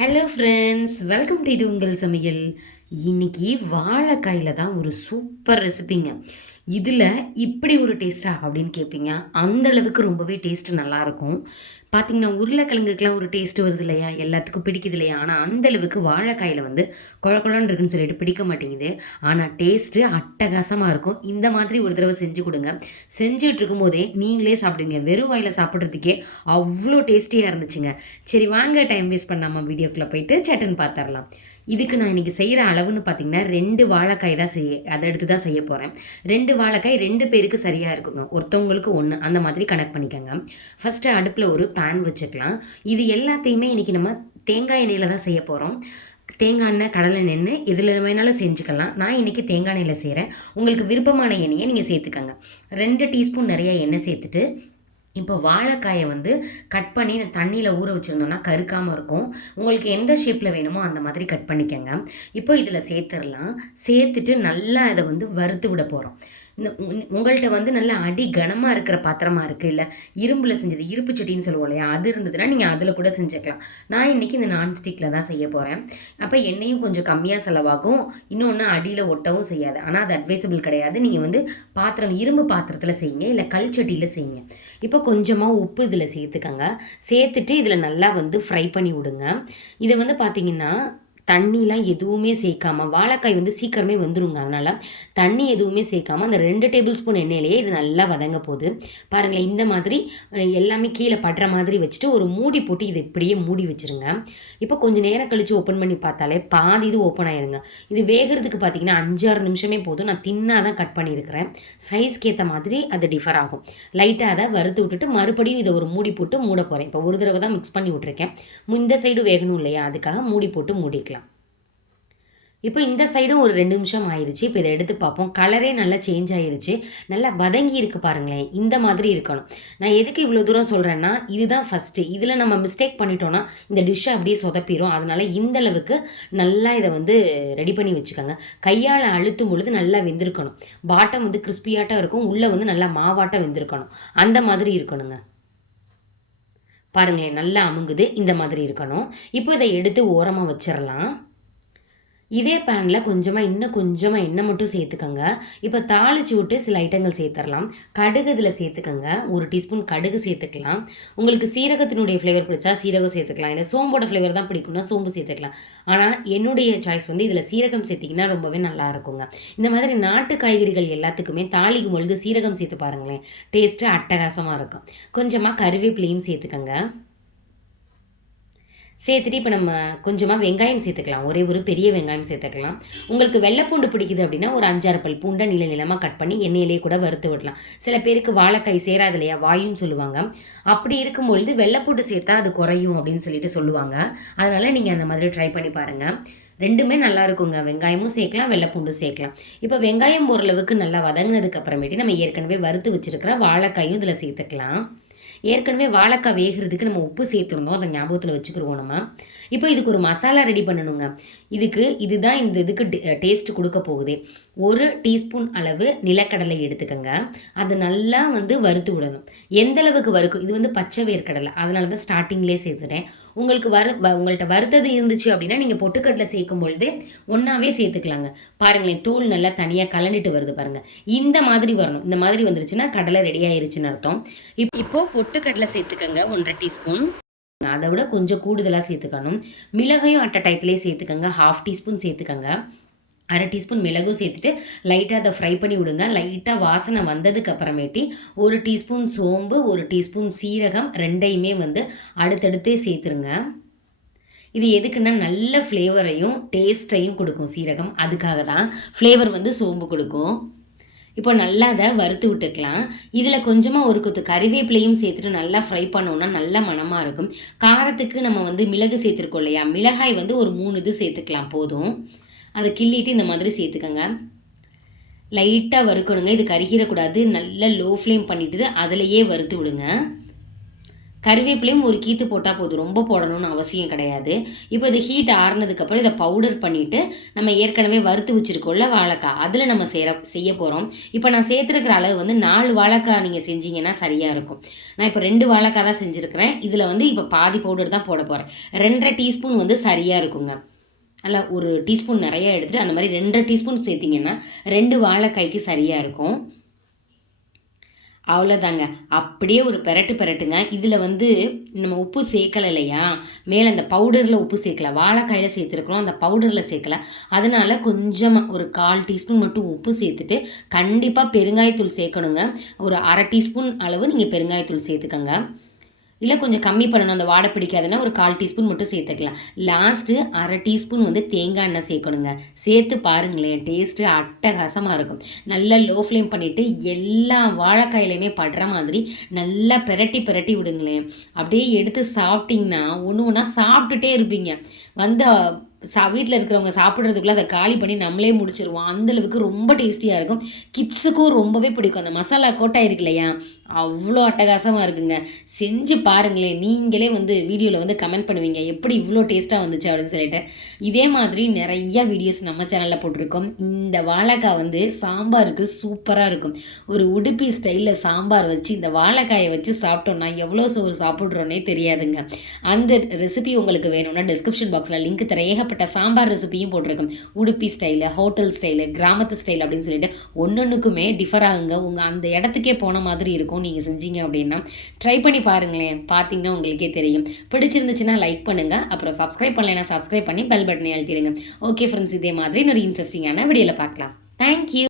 Hello friends, welcome to இது உங்கள் சமையல். இன்னைக்கு வாழைக்காயில் தான் ஒரு சூப்பர் ரெசிபிங்க. இதில் இப்படி ஒரு டேஸ்ட்டா அப்படின்னு கேட்பீங்க. அந்த அளவுக்கு ரொம்பவே டேஸ்ட்டு நல்லாயிருக்கும். பார்த்தீங்கன்னா உருளைக்கிழங்குக்கெலாம் ஒரு டேஸ்ட்டு வருது இல்லையா, எல்லாத்துக்கும் பிடிக்குது இல்லையா. ஆனால் அந்த அளவுக்கு வாழைக்காயில் வந்து குழ குழன்னு இருக்குன்னு சொல்லிட்டு பிடிக்க மாட்டேங்குது. ஆனால் டேஸ்ட்டு அட்டகாசமாக இருக்கும். இந்த மாதிரி ஒரு தடவை செஞ்சு கொடுங்க. செஞ்சுட்டு இருக்கும்போதே நீங்களே சாப்பிடுங்க. வெறும் வாயில் சாப்பிட்றதுக்கே அவ்வளோ டேஸ்டியாக இருந்துச்சுங்க. சரி வாங்க, டைம் வேஸ்ட் பண்ணாமல் வீடியோக்குள்ளே போயிட்டு சட்டுன்னு பார்த்துடலாம். இதுக்கு நான் இன்றைக்கி செய்கிற அளவுன்னு பார்த்தீங்கன்னா 2 வாழைக்காய் தான் அதை எடுத்து தான் செய்ய போகிறேன். 2 வாழைக்காய் 2 பேருக்கு சரியாக இருக்குங்க. ஒருத்தவங்களுக்கு 1 அந்த மாதிரி கணக்கு பண்ணிக்கோங்க. ஃபஸ்ட்டு அடுப்பில் ஒரு பேன் வச்சுக்கலாம். இது எல்லாத்தையுமே இன்றைக்கி நம்ம தேங்காய் எண்ணெயில் தான் செய்ய போகிறோம். தேங்காய் எண்ணெய், கடலை எண்ணெய் எதில் வேணாலும் செஞ்சுக்கலாம். நான் இன்றைக்கி தேங்காய் எண்ணெயில் செய்கிறேன். உங்களுக்கு விருப்பமான எண்ணெயை நீங்கள் சேர்த்துக்கோங்க. 2 டீஸ்பூன் நிறைய எண்ணெய் சேர்த்துட்டு இப்போ வாழைக்காயை வந்து கட் பண்ணி தண்ணியில் ஊற வச்சுருந்தோன்னா கருக்காமல் இருக்கும். உங்களுக்கு எந்த ஷேப்பில் வேணுமோ அந்த மாதிரி கட் பண்ணிக்கோங்க. இப்போ இதில் சேர்த்துடலாம். சேர்த்துட்டு நல்லா இதை வந்து வறுத்து விட போகிறோம். இந்த உங்கள்கிட்ட வந்து நல்லா அடி கனமாக இருக்கிற பாத்திரமா இருக்குது, இல்லை இரும்பில் செஞ்சது, இருப்பு சட்டின்னு சொல்லுவோம் இல்லையா, அது இருந்ததுன்னா நீங்கள் அதில் கூட செஞ்சுக்கலாம். நான் இன்றைக்கி இந்த நான்ஸ்டிக்கில் தான் செய்ய போகிறேன். அப்போ எண்ணெயும் கொஞ்சம் கம்மியாக செலவாகும். இன்னொன்று அடியில் ஒட்டவும் செய்யாது. ஆனால் அது அட்வைசபிள் கிடையாது. நீங்கள் வந்து இரும்பு பாத்திரத்தில் செய்யுங்க, இல்லை கல் சட்டியில் செய்யுங்க. இப்போ கொஞ்சமாக உப்பு இதில் சேர்த்துக்கங்க. சேர்த்துட்டு இதில் நல்லா வந்து ஃப்ரை பண்ணி விடுங்க. இதை வந்து பார்த்திங்கன்னா தண்ணிலாம் எதுவுமே சேர்க்காமல், வாழைக்காய் வந்து சீக்கிரமே வந்துருங்க, அதனால் தண்ணி எதுவுமே சேர்க்காமல் அந்த 2 டேபிள் ஸ்பூன் எண்ணெயிலேயே இது நல்லா வதங்க போகுது. பாருங்களேன், இந்த மாதிரி எல்லாமே கீழே படுற மாதிரி வச்சுட்டு ஒரு மூடி போட்டு இதை இப்படியே மூடி வச்சுருங்க. இப்போ கொஞ்சம் நேரம் கழித்து ஓப்பன் பண்ணி பார்த்தாலே பாதி இது ஓப்பன் ஆயிருங்க. இது வேகிறதுக்கு பார்த்திங்கன்னா 5-6 நிமிஷமே போதும். நான் தின்னாக தான் கட் பண்ணியிருக்கிறேன். சைஸ்க்கு ஏற்ற மாதிரி அது டிஃபர் ஆகும். லைட்டாக அதை வறுத்து விட்டுட்டு மறுபடியும் இதை ஒரு மூடி போட்டு மூட போகிறேன். இப்போ ஒரு தடவை தான் மிக்ஸ் பண்ணி விட்ருக்கேன். இந்த சைடு வேகணும் இல்லையா, அதுக்காக மூடி போட்டு மூடிக்கலாம். இப்போ இந்த சைடும் ஒரு 2 நிமிஷம் ஆயிடுச்சு. இப்போ இதை எடுத்து பார்ப்போம். கலரே நல்லா சேஞ்ச் ஆகிருச்சு. நல்லா வதங்கி இருக்குது பாருங்களேன். இந்த மாதிரி இருக்கணும். நான் எதுக்கு இவ்வளோ தூரம் சொல்கிறேன்னா, இதுதான் ஃபஸ்ட்டு. இதில் நம்ம மிஸ்டேக் பண்ணிட்டோன்னா இந்த டிஷ்ஷை அப்படியே சொதப்பிடும். அதனால் இந்தளவுக்கு நல்லா இதை வந்து ரெடி பண்ணி வச்சுக்கோங்க. கையால் அழுத்தும் பொழுது நல்லா வெந்திருக்கணும். பாட்டம் வந்து கிறிஸ்பியாட்டம் இருக்கும், உள்ளே வந்து நல்லா மாவாட்டம் வெந்திருக்கணும். அந்த மாதிரி இருக்கணுங்க. பாருங்களேன், நல்லா அமுங்குது. இந்த மாதிரி இருக்கணும். இப்போ இதை எடுத்து ஓரமாக வச்சிடலாம். இதே பேனில் இன்னும் கொஞ்சமாக எண்ணெய் மட்டும் சேர்த்துக்கோங்க. இப்போ தாளித்து விட்டு சில ஐட்டங்கள் சேர்த்துடலாம். கடுகு இதில் சேர்த்துக்கோங்க. 1 டீஸ்பூன் கடுகு சேர்த்துக்கலாம். உங்களுக்கு சீரகத்தினுடைய ஃப்ளேவர் பிடிச்சா சீரகம் சேர்த்துக்கலாம், இல்லை சோம்போட ஃப்ளேவர் தான் பிடிக்கும்னா சோம்பு சேர்த்துக்கலாம். ஆனால் என்னுடைய சாய்ஸ் வந்து இதில் சீரகம் சேர்த்திங்கன்னா ரொம்பவே நல்லா இருக்குங்க. இந்த மாதிரி நாட்டு காய்கறிகள் எல்லாத்துக்குமே தாளிக்கும் பொழுது சீரகம் சேர்த்து பாருங்களேன், டேஸ்ட்டு அட்டகாசமாக இருக்கும். கொஞ்சமாக கருவேப்பிலையும் சேர்த்துக்கோங்க. சேர்த்துட்டு இப்போ நம்ம கொஞ்சமாக வெங்காயம் சேர்த்துக்கலாம். ஒரு பெரிய வெங்காயம் சேர்த்துக்கலாம். உங்களுக்கு வெள்ளைப்பூண்டு பிடிக்குது அப்படின்னா ஒரு 5-6 பல் பூண்டை நிலமாக கட் பண்ணி எண்ணெயிலே கூட வறுத்து விடலாம். சில பேருக்கு வாழைக்காய் சேராது இல்லையா, வாயுன்னு சொல்லுவாங்க. அப்படி இருக்கும்பொழுது வெள்ளைப்பூண்டு சேர்த்தா அது குறையும் அப்படின்னு சொல்லிட்டு சொல்லுவாங்க. அதனால் நீங்கள் அந்த மாதிரி ட்ரை பண்ணி பாருங்கள். 2மே நல்லா இருக்குங்க. வெங்காயமும் சேர்க்கலாம், வெள்ளைப்பூண்டும் சேர்க்கலாம். இப்போ வெங்காயம் ஓரளவுக்கு நல்லா வதங்கினதுக்கு அப்புறமேட்டு நம்ம ஏற்கனவே வறுத்து வச்சுருக்கிற வாழைக்காயும் இதில் சேர்த்துக்கலாம். ஏற்கனவே வாழைக்காய் வேகிறதுக்கு நம்ம உப்பு சேர்த்துருந்தோம், அதை ஞாபகத்தில் வச்சுக்கிடுவோம் நம்ம. இப்போ இதுக்கு ஒரு மசாலா ரெடி பண்ணணுங்க. இதுதான் இந்த இதுக்கு டேஸ்ட்டு கொடுக்க போகுது. 1 டீஸ்பூன் அளவு நிலக்கடலை எடுத்துக்கோங்க. அது நல்லா வந்து வறுத்து விடணும். எந்த அளவுக்கு வறுக்கும், இது வந்து பச்சை வேர்க்கடலை, அதனால தான் ஸ்டார்டிங்லேயே சேர்த்துட்டேன். உங்கள்கிட்ட வறுத்தது இருந்துச்சு அப்படின்னா நீங்கள் பொட்டுக்கடலை சேர்க்கும் பொழுதே ஒன்றாவே சேர்த்துக்கலாங்க. பாருங்களேன், தூள் நல்லா தனியாக கலந்துட்டு வருது பாருங்கள். இந்த மாதிரி வரணும். இந்த மாதிரி வந்துருச்சுன்னா கடலை ரெடி ஆயிருச்சுன்னு அர்த்தம். இப்போது பொட்டுக்கடலை சேர்த்துக்கோங்க 1.5 டீஸ்பூன். அதை விட கொஞ்சம் கூடுதலாக சேர்த்துக்கணும். மிளகையும் அட்ட டயத்துலேயே சேர்த்துக்கோங்க. 1/2 டீஸ்பூன் சேர்த்துக்கோங்க. 1/2 டீஸ்பூன் மிளகும் சேர்த்துட்டு லைட்டாக அதை ஃப்ரை பண்ணி விடுங்க. லைட்டாக வாசனை வந்ததுக்கு அப்புறமேட்டி 1 டீஸ்பூன் சோம்பு, 1 டீஸ்பூன் சீரகம், 2யுமே வந்து அடுத்தடுத்தே சேர்த்துருங்க. இது எதுக்குன்னா நல்ல ஃப்ளேவரையும் டேஸ்ட்டையும் கொடுக்கும் சீரகம். அதுக்காக தான் ஃப்ளேவர் வந்து சோம்பு கொடுக்கும். இப்போ நல்லா அதை வறுத்து விட்டுக்கலாம். இதில் கொஞ்சமாக ஒரு கொத்து கறிவேப்பிலையும் சேர்த்துட்டு நல்லா ஃப்ரை பண்ணோன்னா நல்ல மணமாக இருக்கும். காரத்துக்கு நம்ம வந்து மிளகு சேர்த்துருக்கோம் இல்லையா, மிளகாய் வந்து ஒரு 3 இது சேர்த்துக்கலாம் போதும். அதை கிள்ளிட்டு இந்த மாதிரி சேர்த்துக்கோங்க. லைட்டாக வறுக்கணுங்க. இது கருகிடக்கூடாது. நல்லா லோ ஃப்ளேம் பண்ணிவிட்டு அதிலையே வறுத்து விடுங்க. கறிவேப்பிலையும் ஒரு கீத்து போட்டால் போதும், ரொம்ப போடணும்னு அவசியம் கிடையாது. இப்போ இது ஹீட் ஆறுனதுக்கப்புறம் இதை பவுடர் பண்ணிவிட்டு நம்ம ஏற்கனவே வறுத்து வச்சுருக்கோம்ல வாழைக்காய், அதில் நம்ம செய்ய போகிறோம். இப்போ நான் சேர்த்துருக்கிற அளவு வந்து 4 வாழைக்காய் நீங்கள் செஞ்சீங்கன்னா சரியாக இருக்கும். நான் இப்போ 2 வாழைக்காய் தான் செஞ்சுருக்கிறேன். இதில் வந்து இப்போ பாதி பவுடர் தான் போட போகிறேன். 2.5 டீஸ்பூன் வந்து சரியாக இருக்குங்க. நல்லா ஒரு டீஸ்பூன் நிறையா எடுத்துகிட்டு அந்த மாதிரி 2.5 டீஸ்பூன் சேர்த்திங்கன்னா 2 வாழைக்காய்க்கு சரியாக இருக்கும். அவ்வளோதாங்க. அப்படியே ஒரு பெரட்டுங்க. இதில் வந்து நம்ம உப்பு சேர்க்கலை இல்லையா, மேலே அந்த பவுடரில் உப்பு சேர்க்கல, வாழைக்காயில் சேர்த்துருக்குறோம், அந்த பவுடரில் சேர்க்கல. அதனால் கொஞ்சமாக ஒரு 1/4 டீஸ்பூன் மட்டும் உப்பு சேர்த்துட்டு கண்டிப்பாக பெருங்காயத்தூள் சேர்க்கணுங்க. ஒரு 1/2 டீஸ்பூன் அளவு நீங்கள் பெருங்காயத்தூள் சேர்த்துக்கங்க. இல்லை கொஞ்சம் கம்மி பண்ணணும், அந்த வாடை பிடிக்காதுன்னா ஒரு 1/4 டீஸ்பூன் மட்டும் சேர்த்துக்கலாம். லாஸ்ட்டு 1/2 டீஸ்பூன் வந்து தேங்காய் எண்ணெய் சேர்க்கணுங்க. சேர்த்து பாருங்களேன், டேஸ்ட்டு அட்டகாசமாக இருக்கும். நல்லா லோ ஃப்ளேம் பண்ணிவிட்டு எல்லா வாழைக்காயிலையுமே படுற மாதிரி நல்லா பிரட்டி விடுங்களேன். அப்படியே எடுத்து சாப்பிட்டிங்கன்னா ஒன்று ஒன்றா சாப்பிட்டுட்டே இருப்பீங்க. வந்து வீட்டில் இருக்கிறவங்க சாப்பிட்றதுக்குள்ளே அதை காலி பண்ணி நம்மளே முடிச்சிருவோம். அந்தளவுக்கு ரொம்ப டேஸ்டியாக இருக்கும். கிட்ஸுக்கும் ரொம்பவே பிடிக்கும். அந்த மசாலா கோட்டா இருக்கு இல்லையா, அவ்வளோ அட்டகாசமாக இருக்குங்க. செஞ்சு பாருங்களேன், நீங்களே வந்து வீடியோவில் வந்து கமெண்ட் பண்ணுவீங்க எப்படி இவ்வளோ டேஸ்ட்டாக வந்துச்சு அப்படின்னு சொல்லிட்டு. இதே மாதிரி நிறையா வீடியோஸ் நம்ம சேனலில் போட்டிருக்கோம். இந்த வாழைக்காய் வந்து சாம்பாருக்கு சூப்பராக இருக்கும். ஒரு உடுப்பி ஸ்டைலில் சாம்பார் வச்சு இந்த வாழைக்காயை வச்சு சாப்பிட்டோன்னா எவ்வளோ சோறு சாப்பிட்றோன்னே தெரியாதுங்க. அந்த ரெசிபி உங்களுக்கு வேணும்னா டிஸ்கிரிப்ஷன் பாக்ஸில் லிங்க் தரேன். ஏகப்பட்ட சாம்பார் ரெசிபியும் போட்டிருக்கோம். உடுப்பி ஸ்டைலு, ஹோட்டல் ஸ்டைலு, கிராமத்து ஸ்டைல் அப்படின்னு சொல்லிட்டு ஒன்றுக்குமே டிஃபர் ஆகுங்க. உங்கள் அந்த இடத்துக்கே போன மாதிரி இருக்கும் நீங்கள் செஞ்சீங்க அப்படின்னா. ட்ரை பண்ணி பாருங்களேன், பார்த்தீங்கன்னா உங்களுக்கே தெரியும். பிடிச்சிருந்துச்சுன்னா லைக் பண்ணுங்கள், அப்புறம் சப்ஸ்கிரைப் பண்ணலைன்னா சப்ஸ்கிரைப் பண்ணி பெல் பட்டனை அழுத்திடுங்க. ஓகே ஃப்ரெண்ட்ஸ், இதே மாதிரி இன்னொரு இன்ட்ரெஸ்டிங்கான வீடியோவில் பார்க்கலாம். தேங்க்யூ.